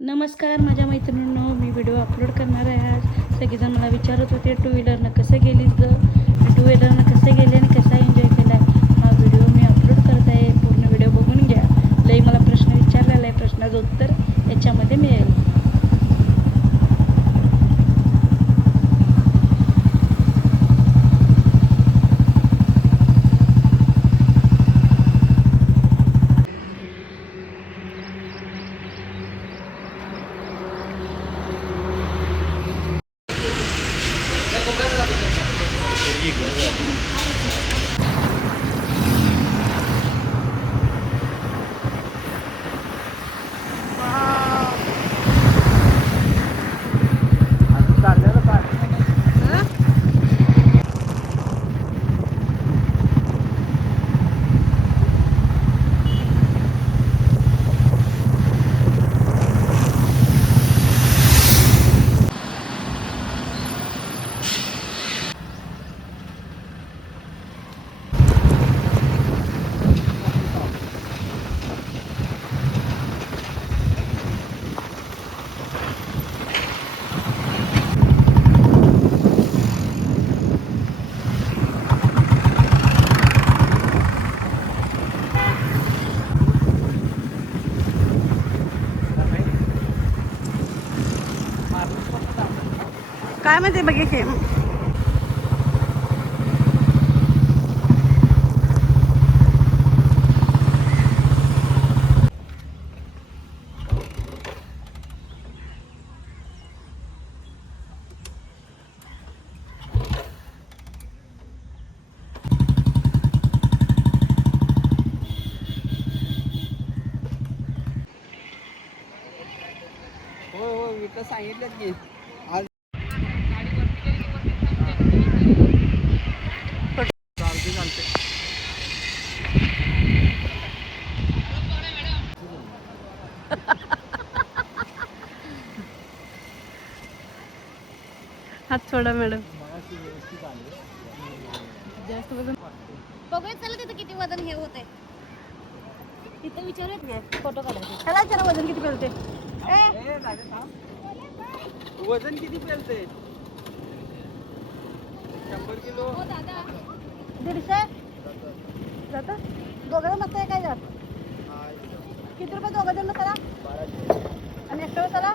नमस्कार माझ्या मैत्रिणींनो, मी व्हिडिओ अपलोड करणार आहे आज. सगळेजण मला विचारत होते टू व्हीलरनं कसं गेलीस गं. मी टू व्हीलरनं कसं गेले आणि कसा एन्जॉय केला आहे हा व्हिडिओ मी अपलोड करत आहे. पूर्ण व्हिडिओ बघून घ्या. लई मला प्रश्न विचारलेला आहे, प्रश्नाचं उत्तर याच्यामध्ये मिळेल. काय म्हणते बघे हे हो विकत सांगितलं की आज चालते हात सोडा मॅडम. जास्त वजन बघूया. चला तिथं किती वजन हे होते तिथं विचारूयात घ्या फोटो काढायचे. चला जरा वजन किती पेलते. वजन किती पेलते 100 किलो. हो दादा 150 जातं. दोघं मस्त आहे काय जात. किती रुपये दोघं जण मसाला आणि एक्स्ट्रा मसाला.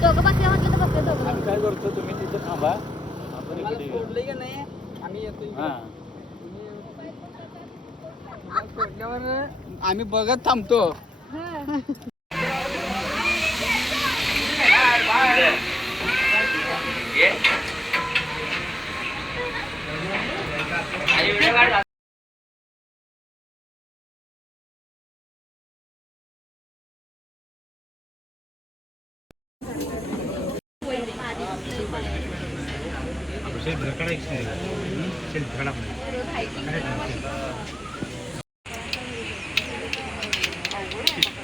दोघं बसल्या म्हटलं तर बसले दोघं. आम्ही काय करतो, तुम्ही तिथे थांबा, आपण इकडे येऊ. सोडले की नाही आम्ही येतो इकडे. हा. तुम्हाला सोडल्यावर आम्ही बघत थांबतो.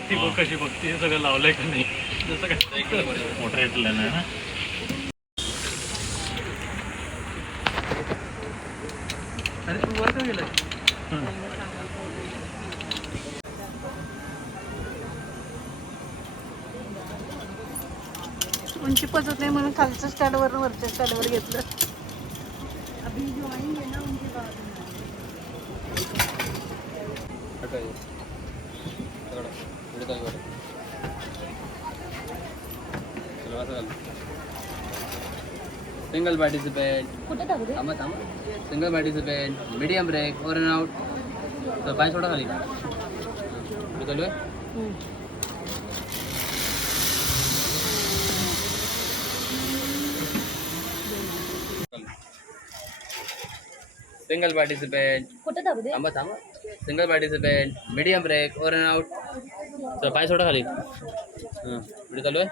ती बघ कशी बघते, सगळं लावलंय का नाही. जसं काय मोठं येतलं ना. अरे तू वर का गेलाय. उंची पचत नाही म्हणून खालच्या स्टँडवर वरच्या स्टँडवर घेतलं. सिंगल पार्टिसिपेंट कुठे टाकू दे. Single participant medium break over and out. तर पाय सोडा खाली. पुढे चालू आहे. सिंगल पार्टिसिपेंट कुठे टाकू दे. थांबा. Single participant medium break over and out. तर पाय सोडा खाली. पुढे चालू आहे.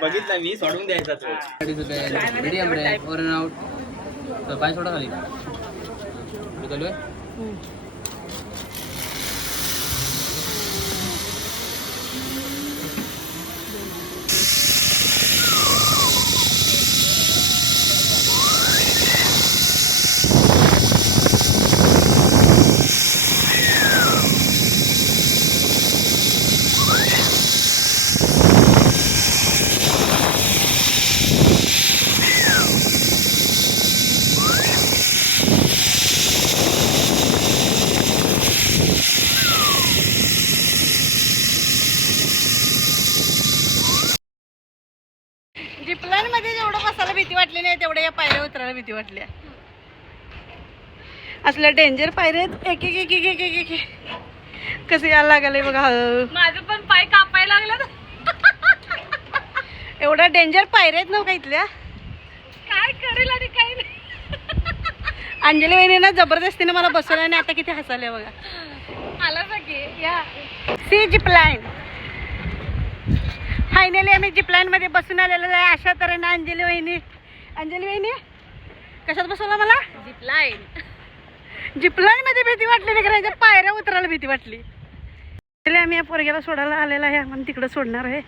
बघितलं मी सोडून द्यायचा तो. Medium break over and out. पाय सोडा खाली. पुढे चालू आहे. जिपलाईन मध्ये जेवढं बसायला भीती वाटली नाही तेवढ्या या पायऱ्या उतरायला भीती वाटली. असल्या डेंजर पायऱ्या आहेत. एक एक एक एक एक एक कसं यायला लागलंय बघा. माझं पण पाय कापायला लागलं. एवढ्या डेंजर पायऱ्या आहेत ना का इथल्या. काय करेल आणि काय नाही. अंजली वहिनीनं जबरदस्तीने मला बसवलं आणि आता किती हसायला बघा. आला सगळे या सी जिपलाईन. फायनली आम्ही जिपलाईन मध्ये बसून आलेलो आहे. अशा तऱ्हेने अंजली वहिनी कशात बसवला मला. जिपलाईन मध्ये भीती वाटली नाही करायच्या पायऱ्या उतरायला भीती वाटली. आम्ही या पोरग्याला सोडायला आलेला आहे. आम्हाला तिकडे सोडणार आहे.